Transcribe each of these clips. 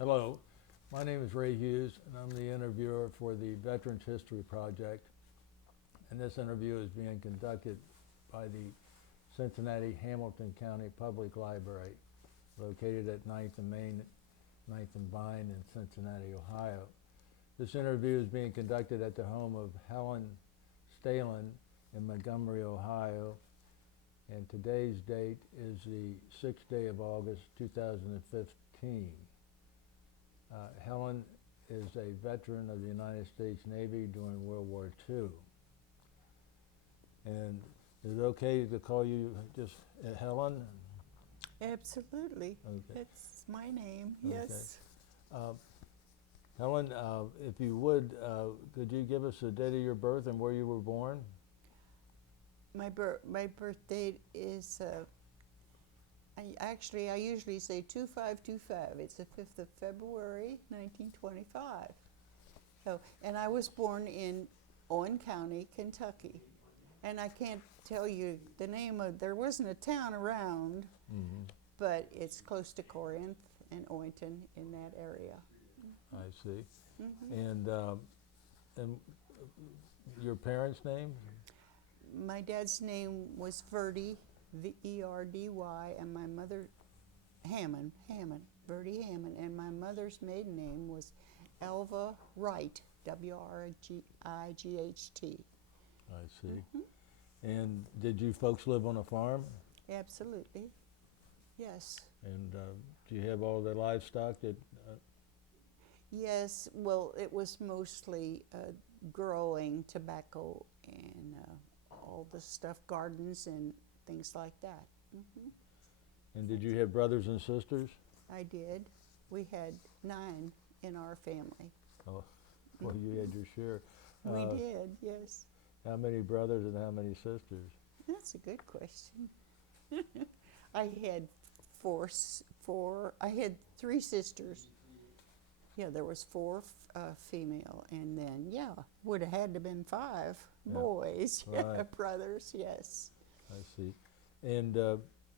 Hello, my name is Ray Hughes, and I'm the interviewer for the Veterans History Project. And this interview is being conducted by the Cincinnati Hamilton County Public Library, located at 9th and Main, 9th and Vine in Cincinnati, Ohio. This interview is being conducted at the home of Helen Stehlin in Montgomery, Ohio, and today's date is the 6th day of August, 2015. Helen is a veteran of the United States Navy during World War II. And is it okay to call you just Helen? Absolutely. Okay. It's my name, Okay. yes. Helen, if you would, could you give us the date of your birth and where you were born? My birth date is, I usually say 2525. It's the 5th of February, 1925. So, and I was born in Owen County, Kentucky. And I can't tell you the name of, there wasn't a town around, but it's close to Corinth and Owenton in that area. I see. And your parents' name? My dad's name was Verdi, V-E-R-D-Y, and my mother, Hammond, Verdi Hammond, and my mother's maiden name was Elva Wright, W-R-I-G-H-T. I see. And did you folks live on a farm? Absolutely, yes. And do you have all the livestock that? Yes, well, it was mostly growing tobacco and all the stuff, gardens and things like that. And did you have brothers and sisters? I did. We had 9 in our family. Oh, well, you had your share. We did, yes. How many brothers and how many sisters? That's a good question. I had I had 3 sisters. Yeah, there was 4 female, and then, yeah, would have had to been 5 boys, Right. brothers, yes. I see. And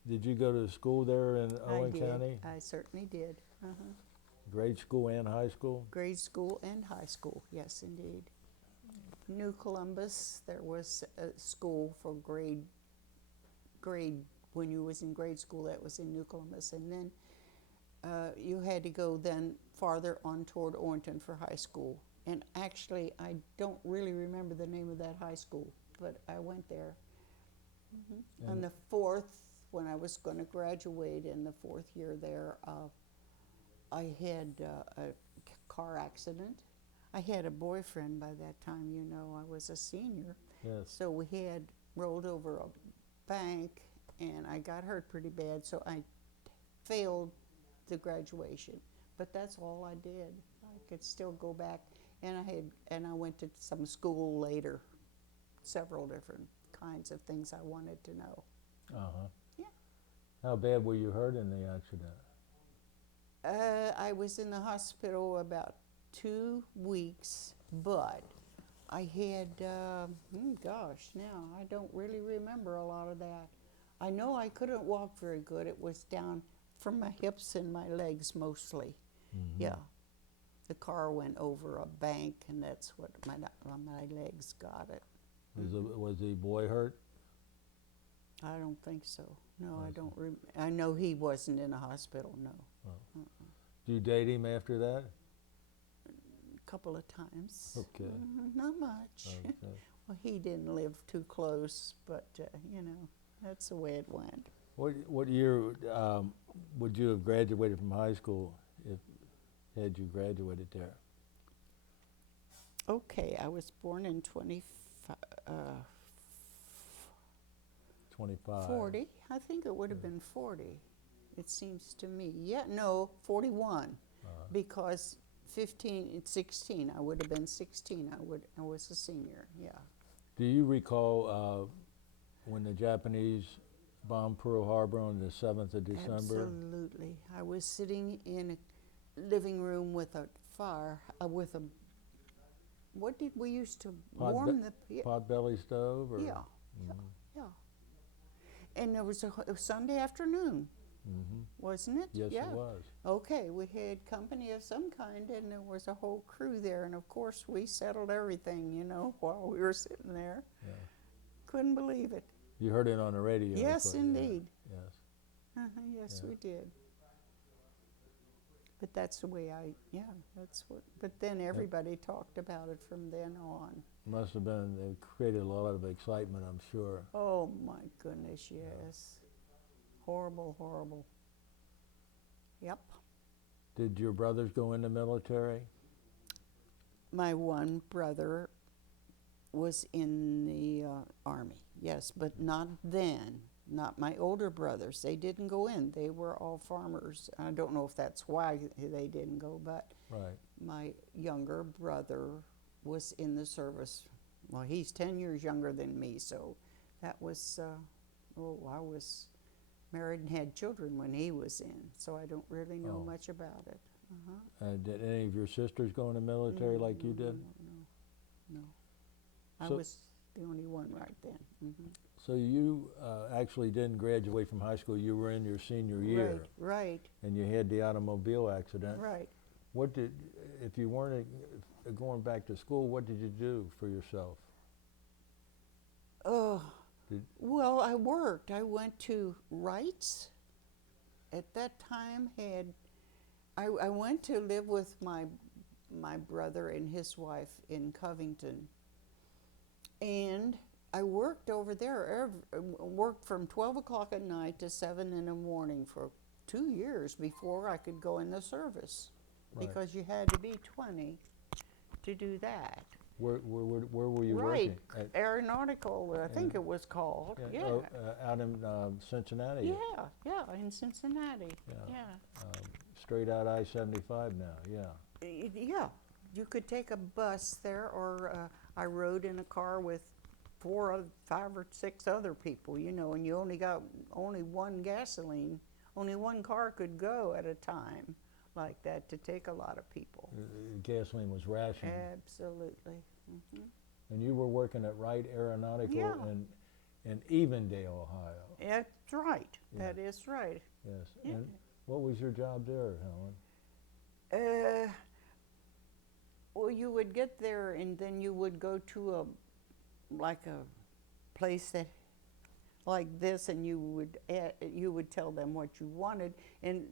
did you go to school there in Owen County? I certainly did. Grade school and high school? Grade school and high school, yes, indeed. New Columbus, there was a school for grade, when you was in grade school, that was in New Columbus, and then you had to go then farther on toward Orrington for high school. And actually, I don't really remember the name of that high school, but I went there. On the 4th, when I was going to graduate in the 4th year there, I had a car accident. I had a boyfriend by that time, you know, I was a senior. Yes. So we had rolled over a bank, and I got hurt pretty bad, so I failed the graduation. But that's all I did. I could still go back, and I went to some school later, several different kinds of things I wanted to know. Yeah. How bad were you hurt in the accident? I was in the hospital about 2 weeks, but I had, gosh, now I don't really remember a lot of that. I know I couldn't walk very good. It was down from my hips and my legs mostly. Yeah. The car went over a bank, and that's what my legs got it. Was the boy hurt? I don't think so. No, I don't. I know he wasn't in a hospital. No. Did you date him after that? A couple of times. Okay. Not much. Okay. Well, he didn't live too close, but you know, that's the way it went. What year would you have graduated from high school had you graduated there? Okay, I was born in 40. I think it would have been 40. It seems to me. Yeah, no, 41. Because 16. I would have been 16. I was a senior. Yeah. Do you recall when the Japanese bombed Pearl Harbor on the 7th of December? Absolutely. I was sitting in a living room with a fire, with a, what did we used to warm the... Potbelly stove? Or? Yeah, yeah. And it was a Sunday afternoon, wasn't it? Yes, Yeah. it was. Okay, we had company of some kind, and there was a whole crew there, and of course we settled everything, you know, while we were sitting there. Yeah. Couldn't believe it. You heard it on the radio. Yes, but, indeed. Yes. Yes, Yeah. we did. But that's the way that's what, but then everybody talked about it from then on. Must have been, it created a lot of excitement, I'm sure. Oh my goodness, yes. Horrible, horrible. Yep. Did your brothers go in the military? My one brother was in the Army, yes, but not then. Not my older brothers. They didn't go in. They were all farmers. I don't know if that's why they didn't go, but Right. my younger brother was in the service. Well, he's 10 years younger than me, so that was, I was married and had children when he was in, so I don't really know much about it. Did any of your sisters go in the military like you did? No. I So- was the only one right then. So you actually didn't graduate from high school. You were in your senior year, Right, and you had the automobile accident. right. What did, if you weren't going back to school, what did you do for yourself? Well, I worked. I went to Wright's. At that time, I went to live with my brother and his wife in Covington, and I worked over there. Worked from 12 o'clock at night to 7 in the morning for 2 years before I could go in the service, Right. because you had to be 20 to do that. Where were you Right, working? aeronautical, I think it was called. Yeah. Out in Cincinnati. Yeah, in Cincinnati. Yeah. Straight out I-75 now. Yeah. Yeah, you could take a bus there, or I rode in a car with 5 or 6 other people, you know, and you only got one gasoline. Only one car could go at a time like that to take a lot of people. Gasoline was rationed. Absolutely. And you were working at Wright Aeronautical Yeah. in Evendale, Ohio. That's right. Yeah. That is right. Yes. Yeah. And what was your job there, Helen? Well, you would get there, and then you would go to a place that like this, and you would tell them what you wanted, and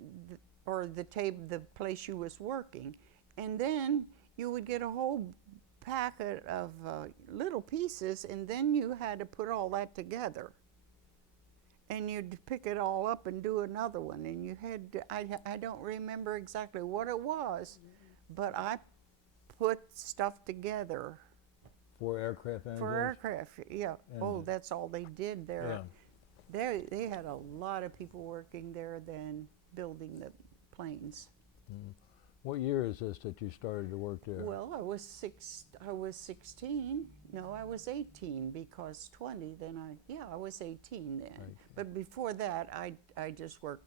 or the place you was working, and then you would get a whole packet of little pieces, and then you had to put all that together, and you'd pick it all up and do another one, and you had to, I don't remember exactly what it was, but I put stuff together. For aircraft engines? For aircraft, yeah. Oh, Engines. that's all they did there. Yeah. They had a lot of people working there then building the planes. What year is this that you started to work there? Well, I was 16. No, I was 18, because 20. Then I was 18 then. Right. But before that, I just worked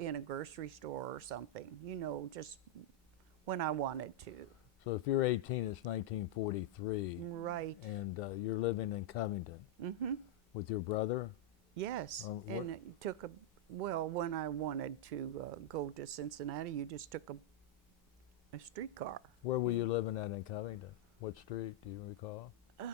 in a grocery store or something. You know, just when I wanted to. So if you're 18, it's 1943. Right. And you're living in Covington with your brother? Yes, and it took when I wanted to go to Cincinnati, you just took a streetcar. Where were you living at in Covington? What street, do you recall? Oh,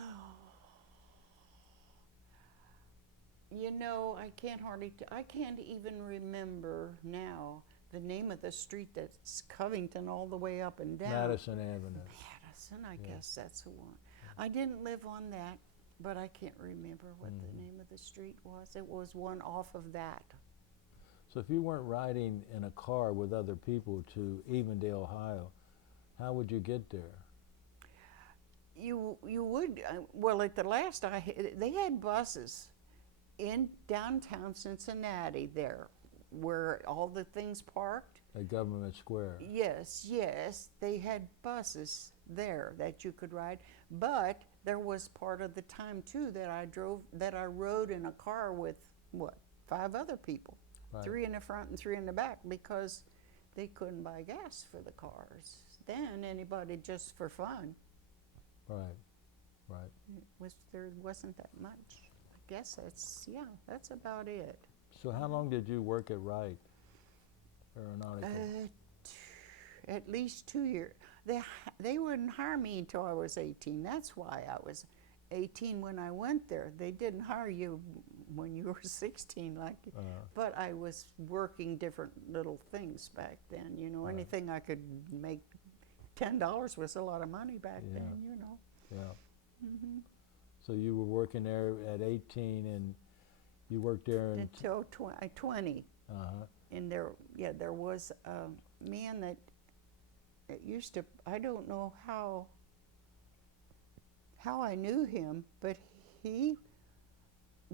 you know, I can't even remember now the name of the street that's Covington all the way up and down. Madison Avenue. Madison, I guess that's the one. I didn't live on that, but I can't remember what the name of the street was. It was one off of that. So if you weren't riding in a car with other people to Evendale, Ohio, how would you get there? You would, well, at the last they had buses in downtown Cincinnati there, where all the things parked. At Government Square? Yes, they had buses there that you could ride, but there was part of the time too that I rode in a car with 5 other people, Right. 3 in the front and 3 in the back, because they couldn't buy gas for the cars. Then anybody just for fun. Right. There wasn't that much. I guess that's about it. So how long did you work at Wright Aeronautical? At least 2 years. They wouldn't hire me until I was 18. That's why I was 18 when I went there. They didn't hire you when you were 16, but I was working different little things back then. You know, anything I could make. $10 was a lot of money back then. You know. Yeah. Mm-hmm. So you were working there at 18, and you worked there until 20. And there was a man that used to. I don't know how I knew him, but he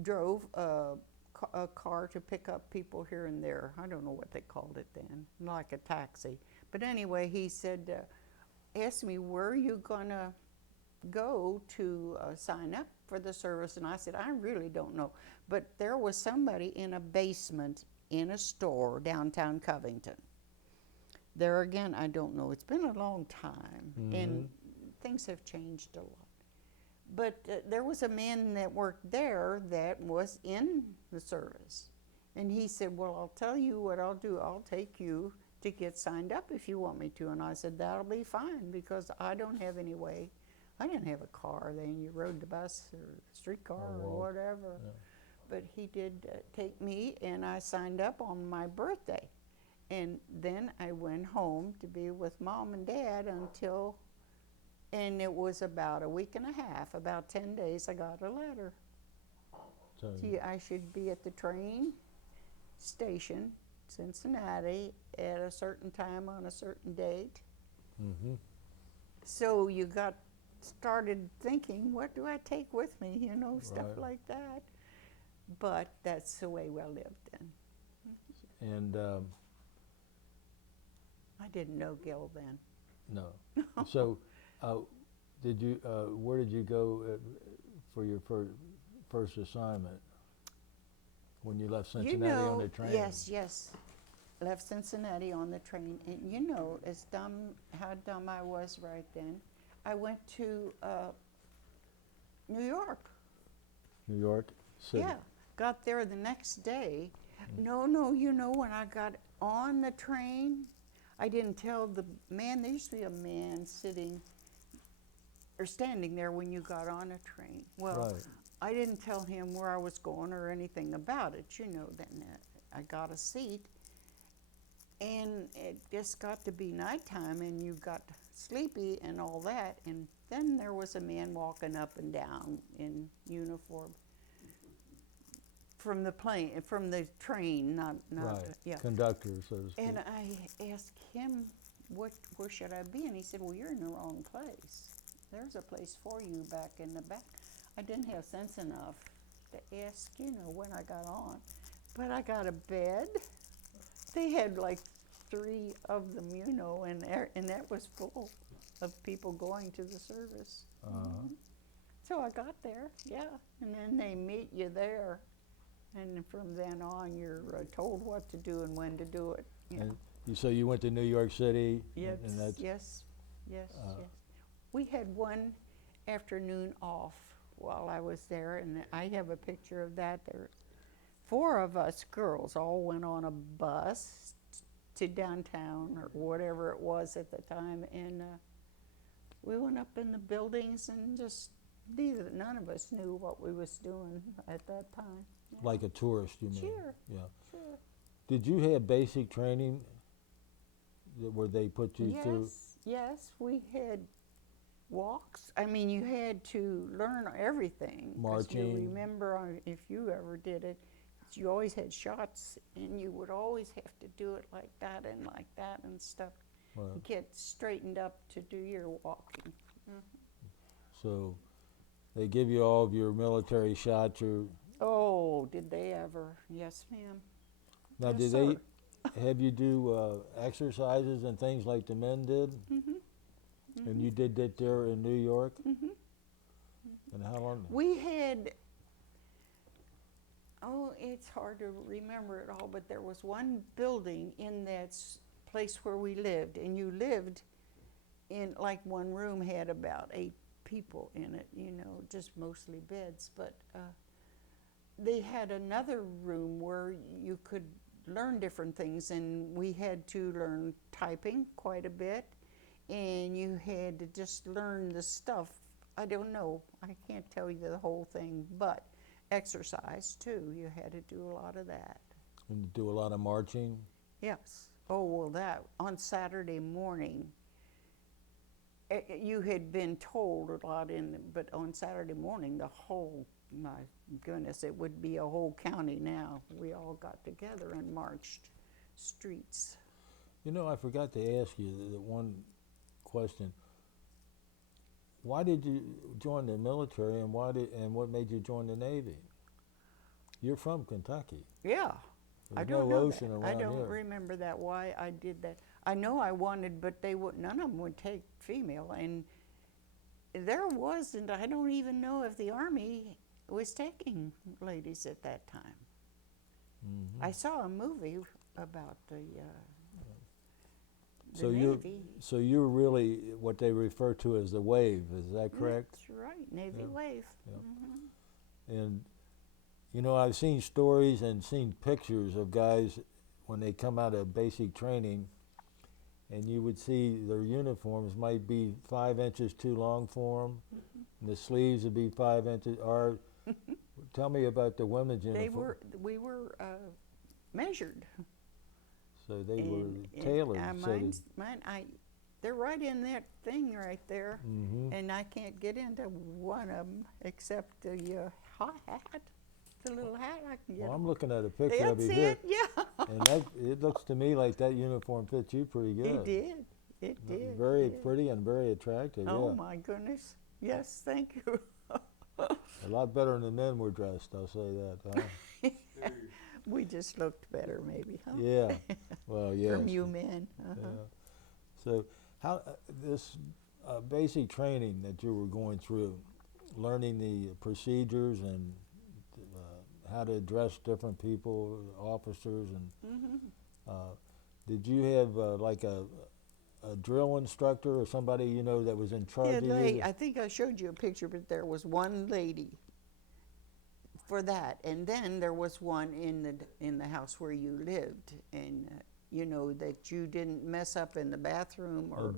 drove a car to pick up people here and there. I don't know what they called it then, like a taxi. But anyway, he said, asked me, where are you gonna go to sign up for the service? And I said, I really don't know. But there was somebody in a basement in a store downtown Covington. There again, I don't know. It's been a long time, and things have changed a lot. But there was a man that worked there that was in the service. And he said, well, I'll tell you what I'll do. I'll take you to get signed up if you want me to. And I said, that'll be fine, because I don't have any way. I didn't have a car then. You rode the bus or streetcar or whatever. Yeah. But he did take me, and I signed up on my birthday. And then I went home to be with Mom and Dad and it was about a week and a half, about 10 days, I got a letter. So I should be at the train station, Cincinnati, at a certain time on a certain date. So you got started thinking, what do I take with me, you know, stuff like that. But that's the way we lived then. And I didn't know Gil then. No. So did you? Where did you go for your first assignment when you left Cincinnati on the train? Yes. Left Cincinnati on the train, and you know, how dumb I was right then. I went to New York. New York City. Yeah, got there the next day. No, you know, when I got on the train, I didn't tell the man. There used to be a man sitting or standing there when you got on a train. Well, I didn't tell him where I was going or anything about it. You know, then I got a seat, and it just got to be nighttime, and you got sleepy and all that. And then there was a man walking up and down in uniform from the train, not conductor, so to speak. And I asked him, where should I be? And he said, well, you're in the wrong place. There's a place for you back in the back. I didn't have sense enough to ask, you know, when I got on. But I got a bed. They had like 3 of them, you know, and that was full of people going to the service. So I got there, and then they meet you there. And from then on, you're told what to do and when to do it. So you went to New York City? Yes, yes. We had one afternoon off while I was there, and I have a picture of that. There, 4 of us girls all went on a bus to downtown or whatever it was at the time, and we went up in the buildings, and just none of us knew what we was doing at that time. Like a tourist, you mean? Sure. Yeah. Sure. Did you have basic training where they put you through? Yes, we had walks. I mean, you had to learn everything. Marching. You remember, if you ever did it, you always had shots, and you would always have to do it like that and stuff. Right. Get straightened up to do your walking. So they give you all of your military shots. Oh, did they ever? Yes, ma'am. Now, yes, did they have you do exercises and things like the men did? And you did that there in New York? And how long? We had, it's hard to remember it all, but there was one building in that place where we lived, and you lived in, like, one room had about 8 people in it, you know, just mostly beds, but they had another room where you could learn different things, and we had to learn typing quite a bit, and you had to just learn the stuff. I don't know, I can't tell you the whole thing, but exercise too. You had to do a lot of that. And you do a lot of marching? Yes. Oh, well, that on Saturday morning, you had been told a lot but on Saturday morning, the whole, my goodness, it would be a whole county now. We all got together and marched streets. You know, I forgot to ask you that one question. Why did you join the military, and what made you join the Navy? You're from Kentucky. Yeah. There's I don't no know ocean that. around I don't here. remember that, why I did that. I know I wanted, but none of them would take female, and there wasn't, I don't even know if the Army was taking ladies at that time. Mm-hmm. I saw a movie about the So Navy. you're really what they refer to as the wave, is that correct? That's right, Navy Yeah. wave. Yeah. Mhm. And you know, I've seen stories and seen pictures of guys when they come out of basic training, and you would see their uniforms might be 5 inches too long for them, and the sleeves would be 5 inches. Or tell me about the women's uniform. We were measured. So they were tailored. They're right in that thing right there, Mm-hmm. and I can't get into one of them except the hat, the little hat I can get. Well, I'm on. looking at a picture of That's you here, it, yeah. and it looks to me like that uniform fits you pretty good. It did. It did. Very it did. pretty and very attractive. Oh yeah. my goodness. Yes, thank you. A lot better than the men were dressed, I'll say that. Huh? We just looked better, maybe, huh? Yeah. Well, yes. From you men. Uh-huh. Yeah. So, how this basic training that you were going through, learning the procedures and how to address different people, officers, and Mm-hmm. did you have like a drill instructor or somebody you know that was in charge of you? I think I showed you a picture, but there was one lady for that, and then there was one in the house where you lived, and you know that you didn't mess up in the bathroom or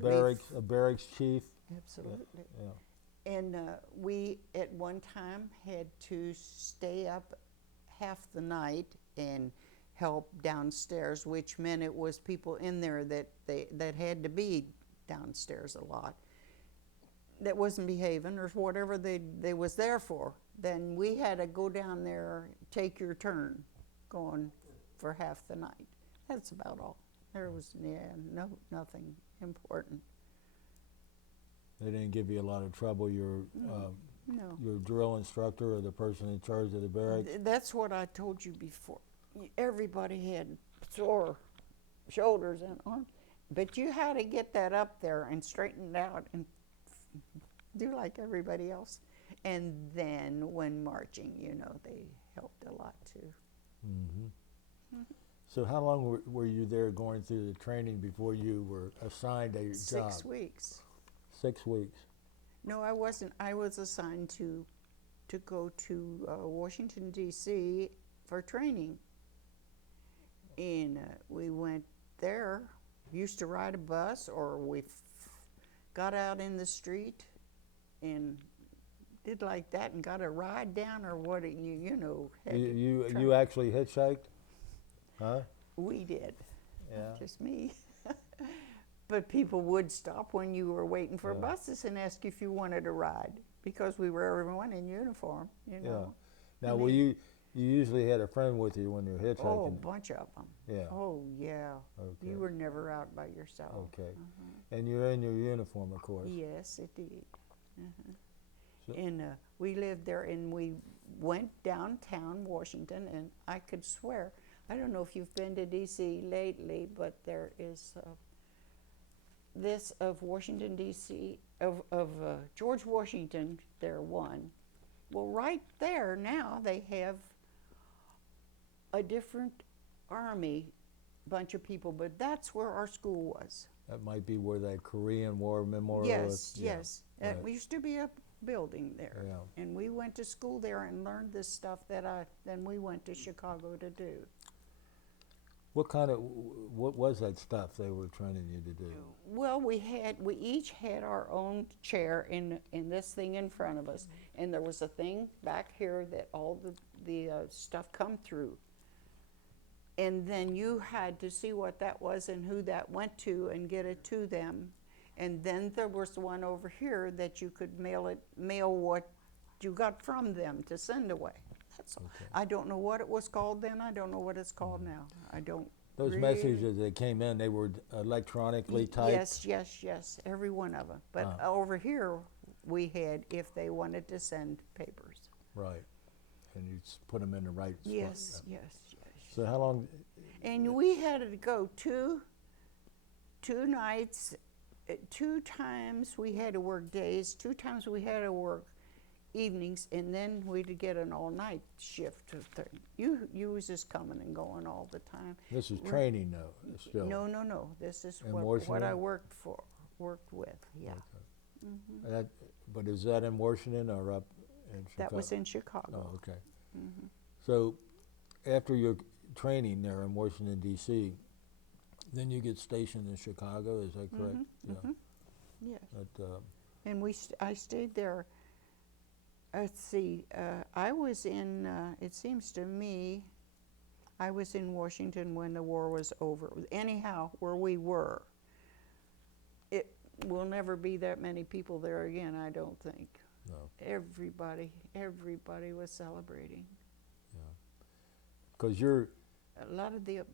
A barracks chief. Absolutely. Yeah. And we at one time had to stay up half the night and help downstairs, which meant it was people in there that had to be downstairs a lot, that wasn't behaving or whatever they was there for. Then we had to go down there, take your turn, going for half the night. That's about all. There was nothing important. They didn't give you a lot of trouble. Your No. your drill instructor or the person in charge of the barracks. That's what I told you before. Everybody had sore shoulders and arms, but you had to get that up there and straighten it out and do like everybody else. And then when marching, you know, they helped a lot too. Mm-hmm. So how long were you there going through the training before you were assigned a job? 6 weeks. 6 weeks. No, I wasn't. I was assigned to go to Washington, D.C. for training. And we went there, used to ride a bus, or we got out in the street and did like that and got a ride down, or what, you know. You actually hitchhiked? Huh? We did. Yeah. Not just me. But people would stop when you were waiting for Yeah. buses and ask if you wanted a ride, because we were everyone in uniform, you know. Now, And were then- you usually had a friend with you when you were hitchhiking? Oh, a bunch of them. Yeah. Oh, yeah. Okay. You were never out by yourself. Okay. Uh-huh. And you're in your uniform, of course. Yes, indeed. Uh-huh. So- And we lived there, and we went downtown Washington, and I could swear, I don't know if you've been to D.C. lately, but there is this of Washington, D.C., of George Washington, there one. Well, right there now they have a different army bunch of people, but that's where our school was. That might be where that Korean War memorial Yes, is. Yeah, yes. right. It used to be a building there. Yeah. And we went to school there and learned this stuff that then we went to Chicago to do. What was that stuff they were training you to do? Well, we each had our own chair in this thing in front of us, and there was a thing back here that all the stuff come through. And then you had to see what that was and who that went to and get it to them. And then there was one over here that you could mail what you got from them to send away. That's all. Okay. I don't know what it was called then. I don't know what it's called now. I don't. Those really messages that came in, they were electronically typed? Yes, every one of them. But over here, we had if they wanted to send papers. Right. And you put them in the right spot. Yes. So how long? And we had to go two nights, 2 times we had to work days, 2 times we had to work evenings, and then we'd get an all-night shift. You was just coming and going all the time. This is training, though, still? No. This is In what Washington? I worked with, yeah. Okay. But is that in Washington or up in Chicago? That was in Chicago. Oh, okay. So after your training there in Washington, D.C., then you get stationed in Chicago, is that correct? Yes. But, And I stayed there. Let's see. I was in. It seems to me, I was in Washington when the war was over. Anyhow, where we were, it will never be that many people there again. I don't think. no. Everybody was celebrating. Because you're, A lot of the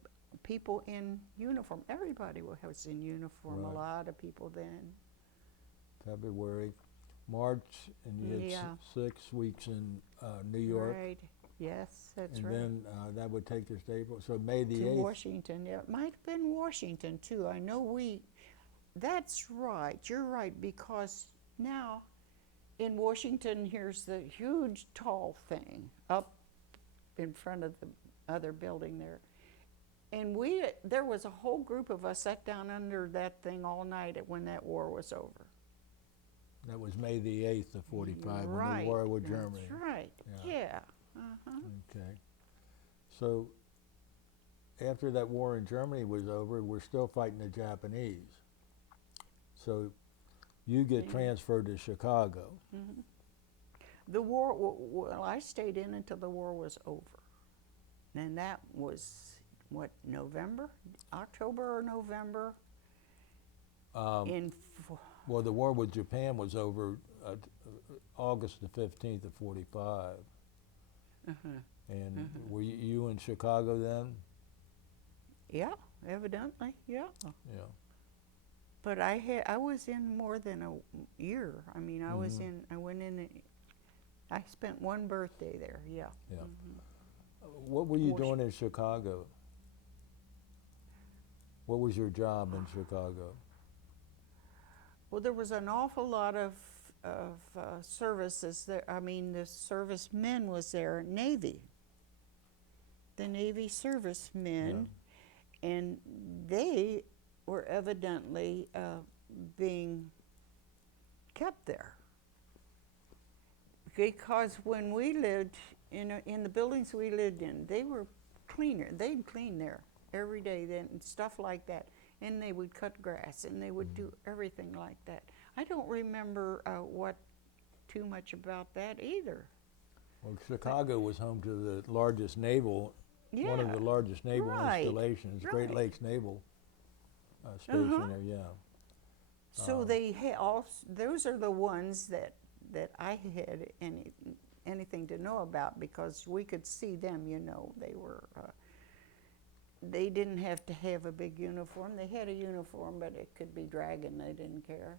people in uniform. Everybody was in uniform. Right. A lot of people then. February, March, and you had Yeah. 6 weeks in New York. Right. Yes, that's And right. then that would take us to April. So May the To 8th. Washington. Yeah, it might have been Washington too. I know that's right. You're right, because now in Washington, here's the huge tall thing up in front of the other building there. And there was a whole group of us sat down under that thing all night when that war was over. That was May the 8th of 45 when Right. the war with That's Germany. right. Yeah. Yeah. Okay. So after that war in Germany was over, we're still fighting the Japanese. So you get transferred to Chicago. The war, well, I stayed in until the war was over. And that was, what, October or November? Well, the war with Japan was over August the 15th of 45. And were you in Chicago then? Yeah, evidently, yeah. Yeah. But I was in more than a year. I mean, I went in, I spent one birthday there, yeah. Yeah. What were you doing in Chicago? What was your job in Chicago? Well, there was an awful lot of services there. I mean, the servicemen was there, Navy. The Navy servicemen, and they were evidently being kept there. Because when we lived in the buildings we lived in, they were cleaner. They'd clean there every day then, and stuff like that. And they would cut grass, and they would do everything like that. I don't remember too much about that either. Well, Chicago was home to the largest naval, one of the largest naval installations, Great Lakes Naval Station there, yeah. So they had those are the ones that I had anything to know about, because we could see them, you know. They were, they didn't have to have a big uniform. They had a uniform, but it could be dragging. They didn't care.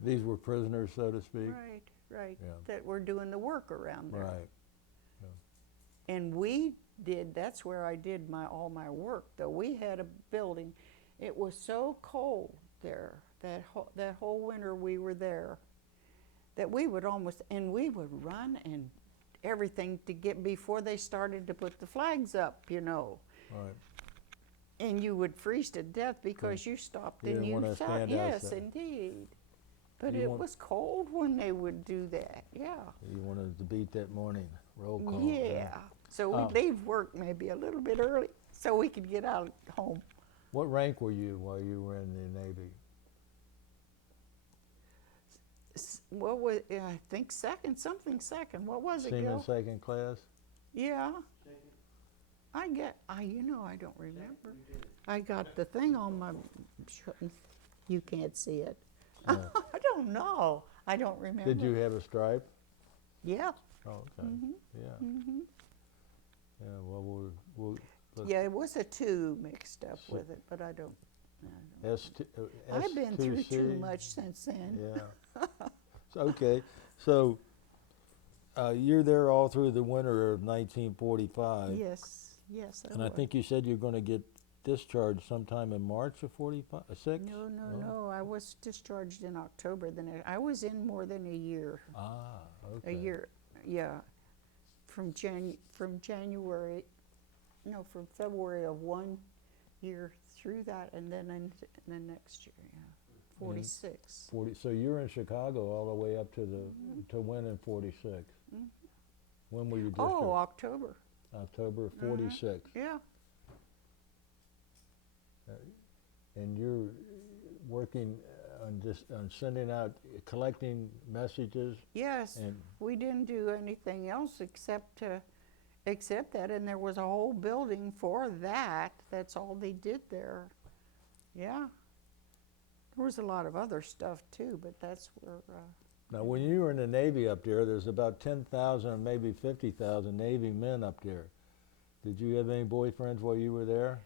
These were prisoners, so to speak? Right, Yeah. that were doing the work around there. Right. And that's where I did all my work, though. We had a building. It was so cold there, that whole winter we were there, that we would run and everything to get before they started to put the flags up, you know. Right. And you would freeze to death because you stopped You and didn't you wanna saw. stand Yes, outside. indeed. But it was cold when they would do that, yeah. You wanted to beat that morning roll call. Yeah. So we'd leave work maybe a little bit early so we could get out home. What rank were you while you were in the Navy? What was, I think second. What was it, Seaman Gil? second class? Yeah. I don't remember. I got the thing on my, you can't see it. Yeah. I don't know. I don't remember. Did you have a stripe? Yeah. Oh, okay. Yeah. Yeah, well, let's Yeah, it was a 2 mixed up with it, but I don't. I've been through too S2C? much since then. Yeah. So, okay, so you're there all through the winter of 1945. Yes, And I think you said you're going to get discharged sometime in March of 46? No. I was discharged in October. I was in more than a year. Ah, okay. A year, yeah. From February of 1 year through that, and then in the next year, yeah. 46. 40. So you're in Chicago all the way up to to when in 46? When were you discharged? Oh, October. October of 46. Yeah. And you're working on sending out, collecting messages. Yes, And we didn't do anything else except that, and there was a whole building for that. That's all they did there. Yeah. There was a lot of other stuff too, but that's where. now, when you were in the Navy up there's about 10,000 or maybe 50,000 Navy men up there. Did you have any boyfriends while you were there?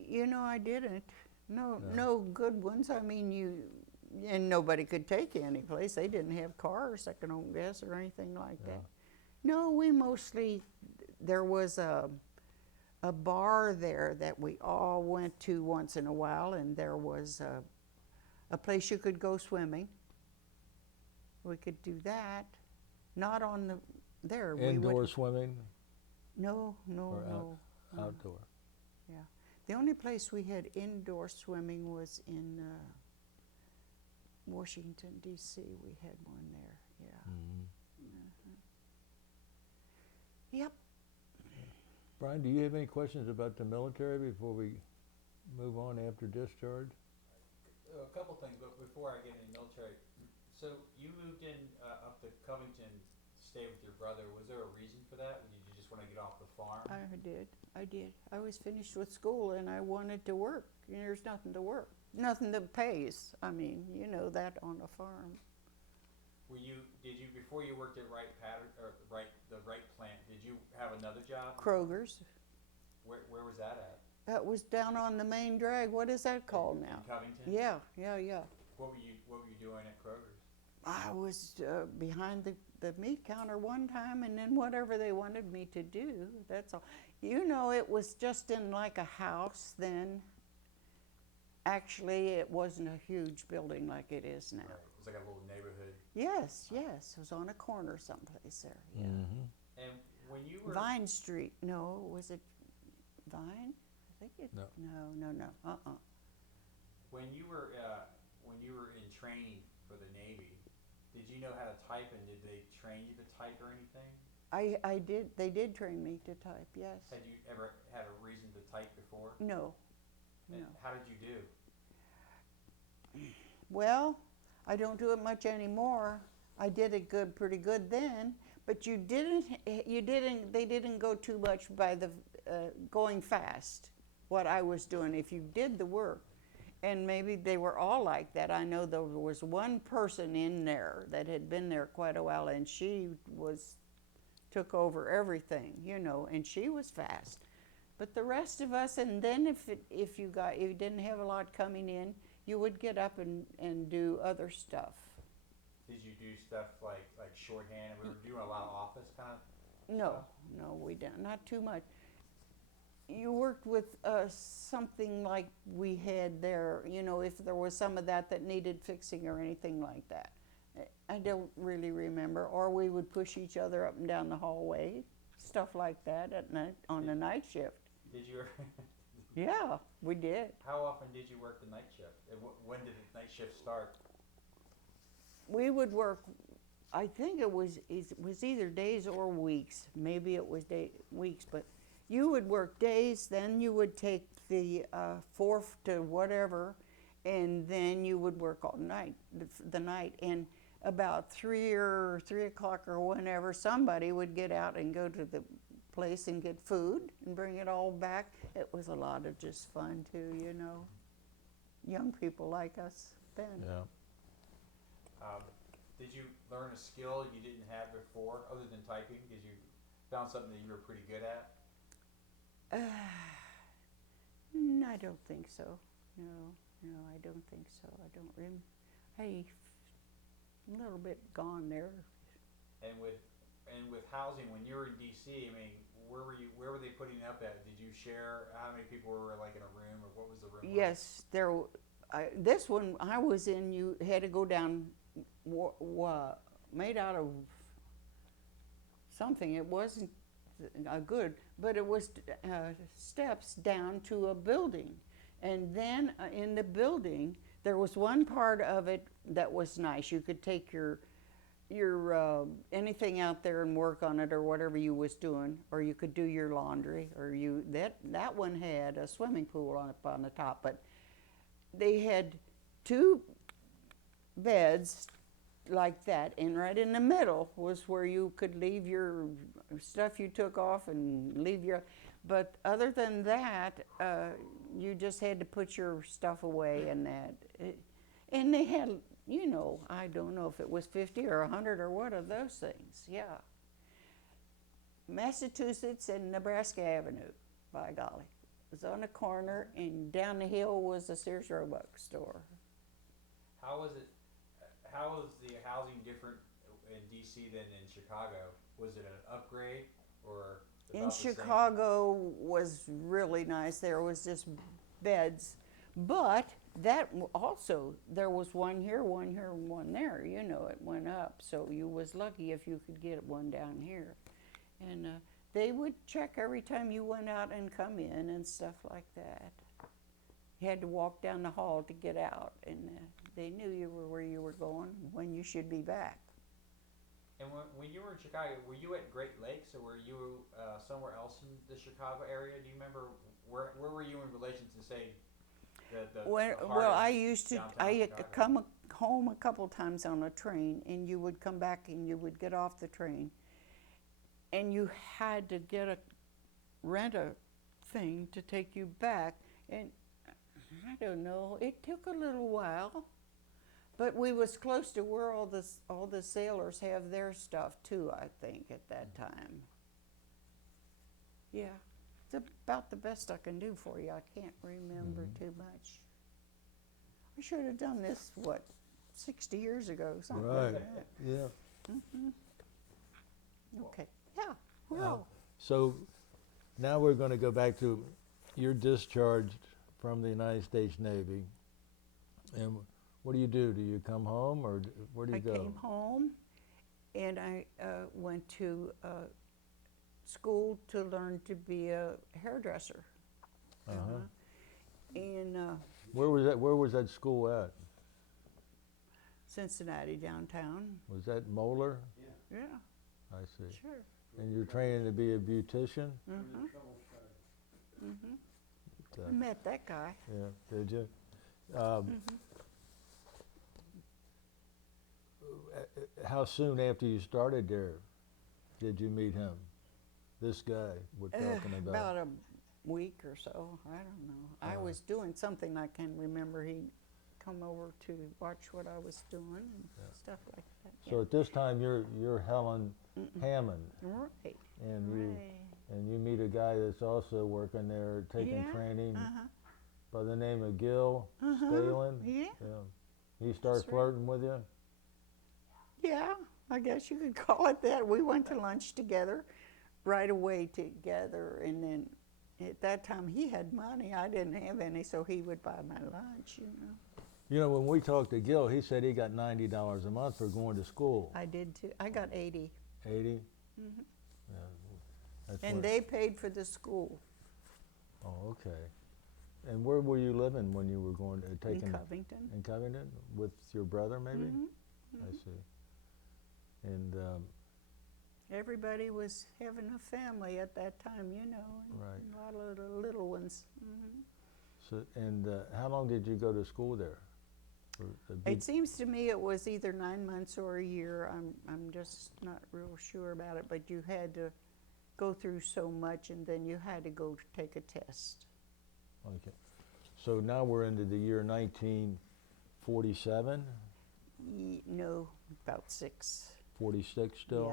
I didn't. No good ones. I mean, and nobody could take you anyplace. They didn't have cars, second-home gas or anything like that. No, we mostly, there was a bar there that we all went to once in a while, and there was a place you could go swimming. We could do that. Not on there. Indoor swimming? No. Outdoor? Yeah. The only place we had indoor swimming was in Washington, D.C. We had one there, yeah. Yep. Brian, do you have any questions about the military before we move on after discharge? A couple things, but before I get into the military, so you moved in up to Covington to stay with your brother. Was there a reason for that? Did you just want to get off the farm? I did. I was finished with school and I wanted to work. There's nothing to work. Nothing that pays. I mean, that on a farm. Did you before you worked at Wright the Wright plant, did you have another job? Kroger's. Where was that at? That was down on the main drag. What is that called now? In Covington? Yeah. What were you doing at Kroger's? I was behind the meat counter one time, and then whatever they wanted me to do, that's all. It was just in like a house then. Actually, it wasn't a huge building like it is now. Right. It was like a little neighborhood. Yes. It was on a corner someplace there. Yeah. And when you were Vine Street. No, was it Vine? I think it. No. No. when you were in training for the Navy, did you know how to type, and did they train you to type or anything? I did. They did train me to type. Yes. Had you ever had a reason to type before? No. And how did you do? Well, I don't do it much anymore. I did it pretty good then, but they didn't go too much by the going fast, what I was doing, if you did the work. And maybe they were all like that. I know there was one person in there that had been there quite a while, and she took over everything, and she was fast. But the rest of us, and then if you didn't have a lot coming in, you would get up and do other stuff. Did you do stuff like shorthand? And we were doing a lot of office kind of No, we didn't. Not too much. You worked with something like we had there, if there was some of that needed fixing or anything like that. I don't really remember. Or we would push each other up and down the hallway, stuff like that at night on the night shift. Did you? Yeah, we did. How often did you work the night shift? And when did the night shift start? we would work, I think it was either days or weeks. Maybe it was weeks, but you would work days, then you would take the 4th to whatever, and then you would work all night, the night. And about 3 o'clock or whenever, somebody would get out and go to the place and get food and bring it all back. It was a lot of just fun too, you know. Young people like us then. Yeah. Did you learn a skill you didn't have before, other than typing? Did you found something that you were pretty good at? I don't think so. No, I don't think so. I don't I'm a little bit gone there. And with housing, when you were in DC, I mean, where were they putting up at? Did you share how many people were like in a room, or what was the room like? Yes, this one I was in, you had to go down, made out of something. It wasn't good, but it was steps down to a building. And then in the building, there was one part of it that was nice. You could take your anything out there and work on it, or whatever you was doing, or you could do your laundry, or that one had a swimming pool on the top. But they had 2 beds like that, and right in the middle was where you could leave your stuff you took off and leave your. But other than that, you just had to put your stuff away and that. And they had, you know, I don't know if it was 50 or 100 or what of those things. Yeah. Massachusetts and Nebraska Avenue, by golly. It was on the corner, and down the hill was the Sears Roebuck store. How was the housing different in DC than in Chicago? Was it an upgrade or about In the same? Chicago was really nice. There was just beds, but that also, there was one here, and one there. You know, it went up, so you was lucky if you could get one down here. And they would check every time you went out and come in and stuff like that. You had to walk down the hall to get out, and they knew you were where you were going, when you should be back. And when you were in Chicago, were you at Great Lakes, or were you somewhere else in the Chicago area? Do you remember where were you in relation to, say, the heart Well, of I used to. downtown I had Chicago? come home a couple times on a train, and you would come back and you would get off the train, and you had to rent a thing to take you back. And I don't know. It took a little while. But we was close to where all the sailors have their stuff too, I think, at that time. Yeah, it's about the best I can do for you. I can't remember too much. I should have done this, 60 years ago, something Right. like that. Yeah. Okay, yeah, well, So now we're going to go back to, you're discharged from the United States Navy, and what do? Do you come home, or where do you I go? came home, and I went to school to learn to be a hairdresser. Uh-huh. In Where was that school at? Cincinnati downtown. Was that Moeller? Yeah, I see. sure. And you're training to be a beautician? I met that guy. Yeah, did you? How soon after you started there did you meet him? This guy we're talking about. About a week or so. I don't know. I was doing something I can remember. He'd come over to watch what I was doing and stuff like that. So at this time you're Helen Hammond, Right. and you meet a guy that's also working there taking Yeah, training by the name of Gil Stehlin. Yeah. He starts That's right. flirting with you. Yeah, I guess you could call it that. We went to lunch together, right away together, and then at that time he had money. I didn't have any, so he would buy my lunch, you know. You know, when we talked to Gil, he said he got $90 a month for going to school. I did too. I got 80. 80? Yeah, that's And what- they paid for the school Oh, okay. And where were you living when you were going to in taking Covington. in Covington with your brother, maybe? I see. And Everybody was having a family at that time, you know, and Right. a lot of the little ones. so, and how long did you go to school there? For the It seems to me it was either 9 months or a year. I'm just not real sure about it, but you had to go through so much, and then you had to go to take a test. Okay. So now we're into the year 1947, No, about 6. 46 still?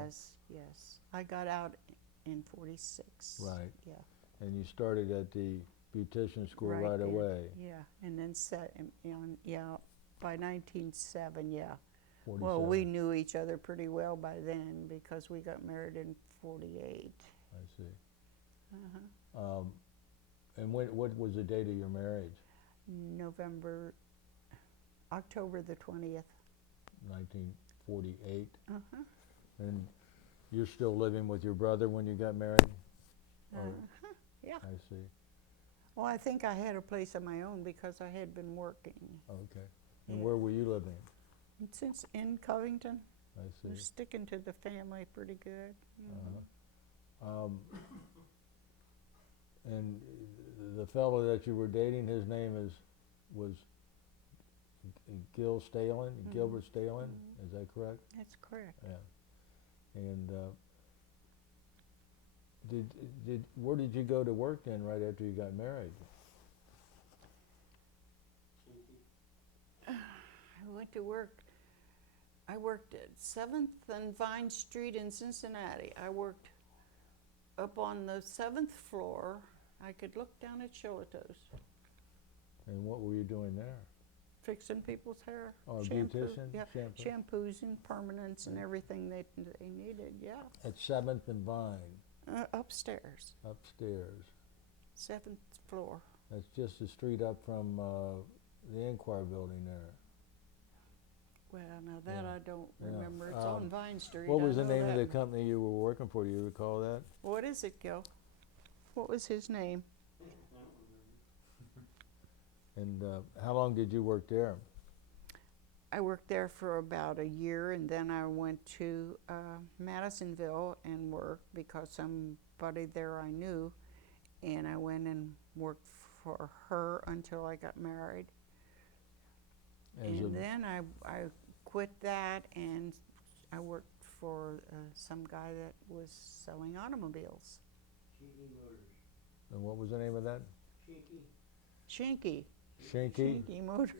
Yes. I got out in 46. Right. Yeah. And you started at the beautician school Right right there. away? Yeah, and then by 1907, yeah. 47. Well, we knew each other pretty well by then because we got married in 48. I see. Uh-huh. And what was the date of your marriage? October the 20th. 1948. Uh-huh. And you're still living with your brother when you got married? Or- Yeah. I see. Well, I think I had a place of my own because I had been working. Okay. And Yeah. where were you living? And since in Covington, I we're see. sticking to the family pretty good. And the fellow that you were dating, his name was Gilbert Stehlin, is that correct? That's correct. Yeah. And where did you go to work then right after you got married? I went to work. I worked at 7th and Vine Street in Cincinnati. I worked up on the 7th floor. I could look down at Shillito's, And what were you doing there? fixing people's hair. Oh, a shampoo, beautician? Yeah, Shampoo? shampoos and permanents and everything they needed, yeah. At 7th and Vine, Upstairs, upstairs. 7th floor. That's just the street up from the Inquiry building there. Well, now that Yeah. I don't Yeah. remember. It's on Vine Street. What I was the know name of that. the company you were working for? Do you recall that? What is it, Gil? What was his name? And how long did you work there? I worked there for about a year, and then I went to Madisonville and worked because somebody there I knew, and I went and worked for her until I got married. And then I quit that, and I worked for some guy that was selling automobiles. And what was the name of that? Shinky. Shinky? Shinky Motor.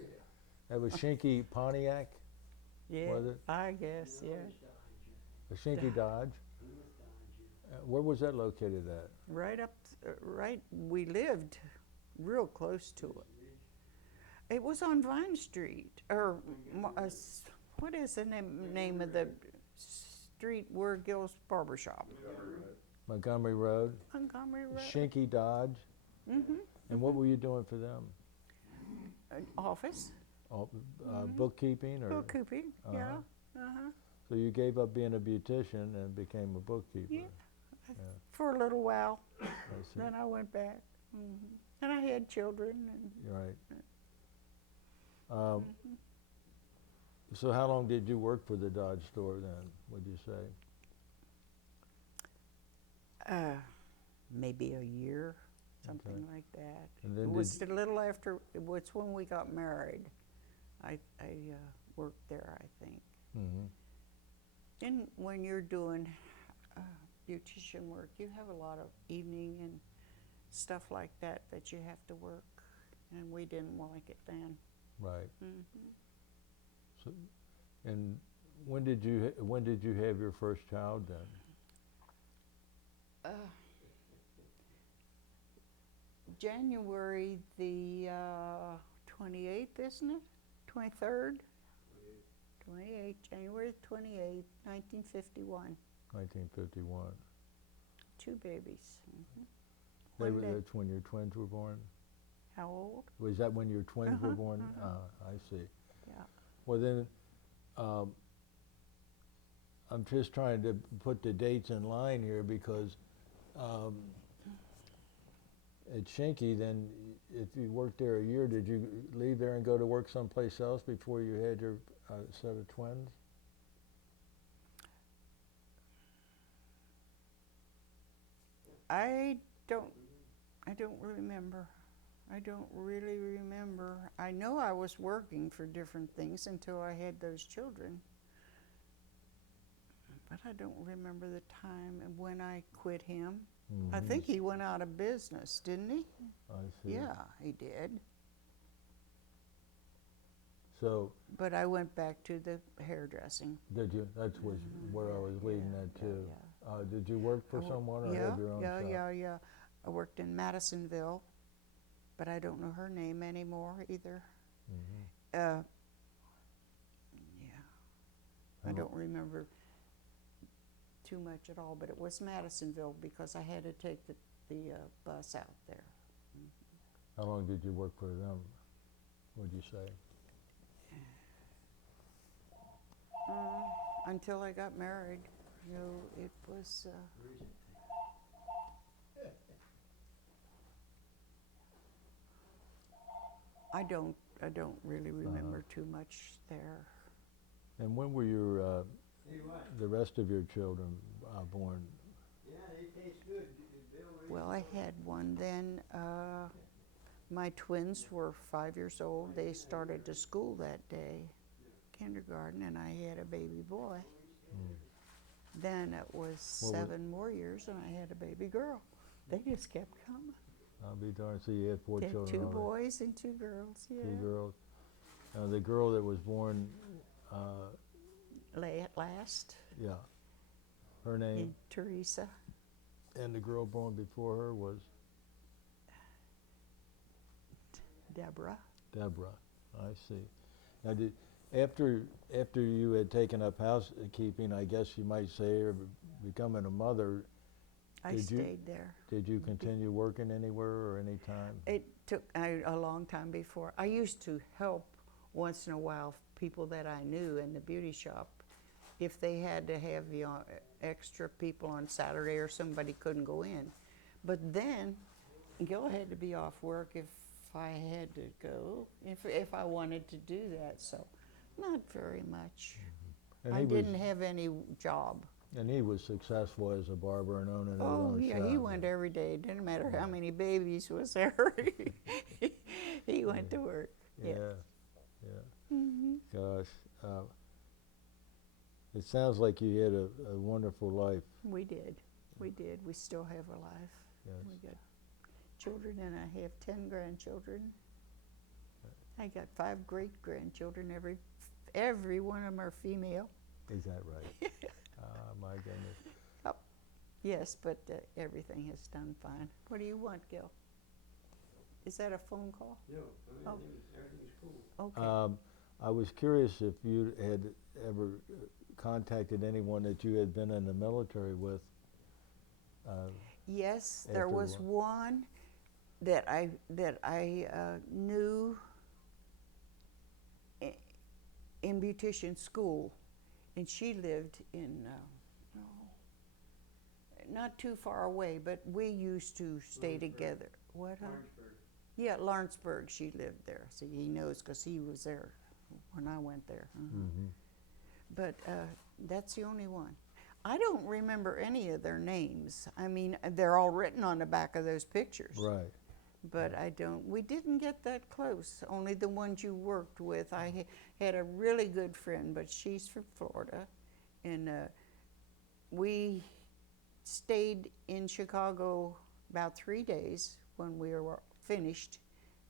That was Shinky Pontiac? Yeah, Was it? I guess, yeah. A Shinky Dodge? Where was that located at? We lived real close to it. It was on Vine Street, or what is the name of the street where Gil's Barber Shop? Montgomery Road? Montgomery Road. Shinky Dodge? Mm-hmm. And what were you doing for them? An office, Bookkeeping? Or? bookkeeping, yeah. So you gave up being a beautician and became a bookkeeper? Yeah. For a little while. I see. Then I went back. And I had children. And You're right. So how long did you work for the Dodge store then, would you say? maybe a year, something Okay. like that. And then It was a little after, it was when we got married. I worked there, I think. Mm-hmm. Then when you're doing beautician work, you have a lot of evening and stuff like that that you have to work, and we didn't like it then. Right. Mm-hmm. So, and when did you have your first child then? January the 28th, isn't it? 23rd? 28th, January 28th, 1951. 1951. 2 babies. Mm-hmm. That's when your twins were born? How old? Was that when your twins were Uh-huh, born? uh-huh. I see. Yeah. Well then, I'm just trying to put the dates in line here because at Shinky, then if you worked there a year, did you leave there and go to work someplace else before you had your set of twins? I don't remember. I don't really remember. I know I was working for different things until I had those children. But I don't remember the time and when I quit him. I think he went out of business, didn't he? I see. Yeah, he did. So, But I went back to the hairdressing. did you? That's was where I was leading that to. Did you work for someone or have your own shop? Yeah. I worked in Madisonville, but I don't know her name anymore either. Yeah. I And don't remember too much at all, but it was Madisonville because I had to take the bus out there. How long did you work for them, would you say? Until I got married. You know, it was. I don't really remember too much there. And when were your the rest of your children born? Yeah, they taste good. Well, I had one then. My twins were 5 years old. They started to school that day, kindergarten, and I had a baby boy. Then it was 7 more years, and I had a baby girl. They just kept coming. I'll be darned. So you had 4 Had children 2 already. boys and 2 girls. Yeah. 2 girls. The girl that was born, Last, yeah, her name, and Teresa. and the girl born before her was Deborah. Deborah. I see. Now, after you had taken up housekeeping, I guess you might say, or becoming a mother, I Did you- stayed there. did you continue working anywhere or any time? It took a long time before. I used to help once in a while people that I knew in the beauty shop. If they had to have extra people on Saturday or somebody couldn't go in. But then Gil had to be off work if I had to go, if I wanted to do that. So not very much. And I he was, didn't have any job. and he was successful as a barber and owning his Oh own yeah, shop. he went every day. Didn't matter how many babies was there. He went to work. Yeah, Yeah. yeah. Hmm. Gosh, it sounds like you had a wonderful life. We did. We did. We still have a life. Yes. We got children, and I have 10 grandchildren. I got 5 great-grandchildren. Every one of them are female. Is that right? My goodness. Yes, but everything has done fine. What do you want, Gil? Is that a phone call? No, Oh. everything's cool. Okay. I was curious if you had ever contacted anyone that you had been in the military with. Yes, after there was the one that I knew in beautician school, and she lived in not too far away, but we used to stay Lawrenceburg. together. What? Lawrenceburg. Yeah, Lawrenceburg. She lived there, so he knows because he was there when I went there. Mm-hmm. But that's the only one. I don't remember any of their names. I mean, they're all written on the back of those pictures. Right. But I don't, we didn't get that close. Only the ones you worked with. I had a really good friend, but she's from Florida. And we stayed in Chicago about 3 days when we were finished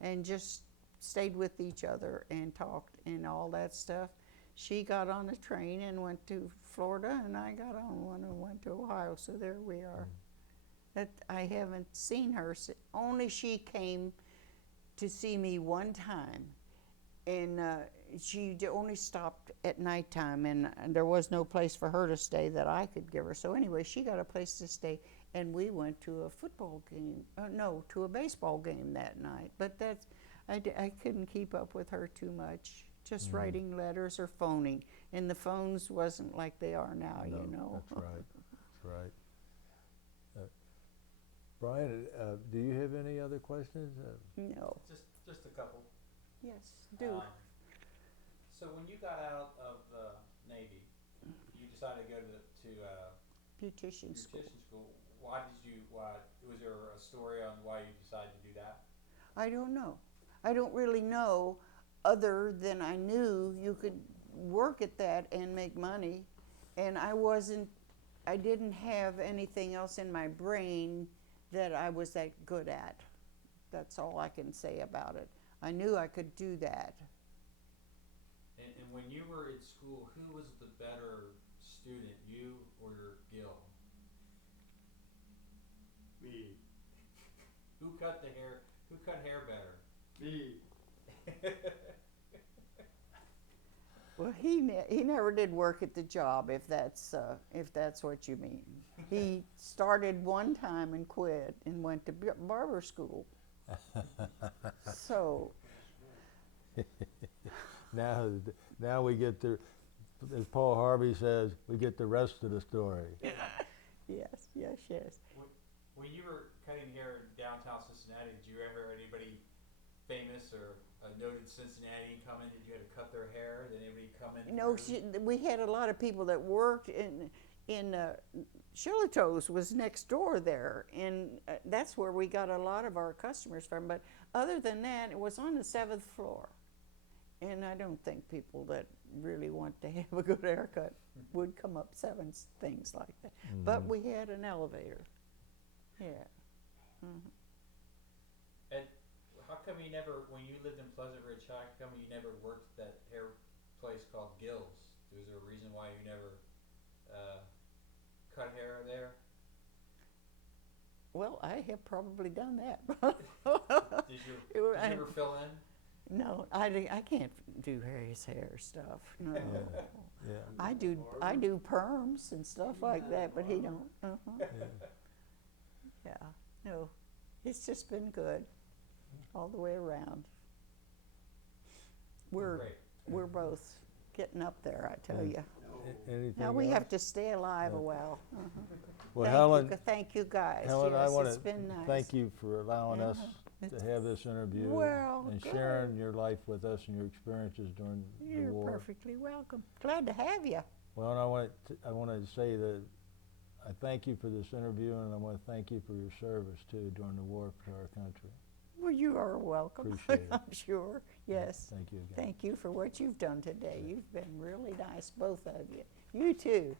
and just stayed with each other and talked and all that stuff. She got on the train and went to Florida, and I got on one and went to Ohio, so there we are. That I haven't seen her, only she came to see me one time, and she only stopped at nighttime, and there was no place for her to stay that I could give her. So anyway, she got a place to stay, and we went to a football game, to a baseball game that night. But that's, I couldn't keep up with her too much, just writing letters or phoning, and the phones wasn't like they are now, No, you know. That's right. That's right. Brian, do you have any other questions? No. Just a couple. Yes, do. So when you got out of the Navy, you decided to go to Beautician school. beautician school. why did you? Was there a story on why you decided to do that? I don't know. I don't really know, other than I knew you could work at that and make money, and I didn't have anything else in my brain that I was that good at. That's all I can say about it. I knew I could do that. And when you were in school, who was the better student, you or your Gil? Me. Who cut the hair? Who cut hair better? Me. Well, he never did work at the job, if that's what you mean. He started one time and quit and went to barber school. So now we get the, as Paul Harvey says, we get the rest of the story. yes. When you were cutting hair in downtown Cincinnati, did you ever have anybody famous or a noted Cincinnati come in? Did you have to cut their hair? Did anybody come in? No, we had a lot of people that worked in Shillitoe's was next door there, and that's where we got a lot of our customers from. But other than that, it was on the 7th floor, and I don't think people that really want to have a good haircut would come up 7 things like that. Mm-hmm. But we had an elevator. Yeah. Mm-hmm. And how come you never, when you lived in Pleasant Ridge, how come you never worked at that hair place called Gil's? Was there a reason why you never cut hair there? Well, I have probably done that. Did you ever fill in? No, I can't do his hair stuff. No. Yeah. I do perms and stuff like that, but he don't. Yeah. No, it's just been good all the way around. We're both getting up there, I tell you. Anything Now we else? have to stay alive a while. Well, Helen, Thank you guys. Helen, yes, I want it's to been nice. thank you for allowing us to have this interview and sharing your life with us and your experiences during the You're war. perfectly welcome. Glad to have you. Well, and I want to say that I thank you for this interview, and I want to thank you for your service too during the war for our country. Well, you are welcome. Appreciate it. I'm sure. Yes. Thank you again. Thank you for what you've done today. You've been really nice, both of you. You too.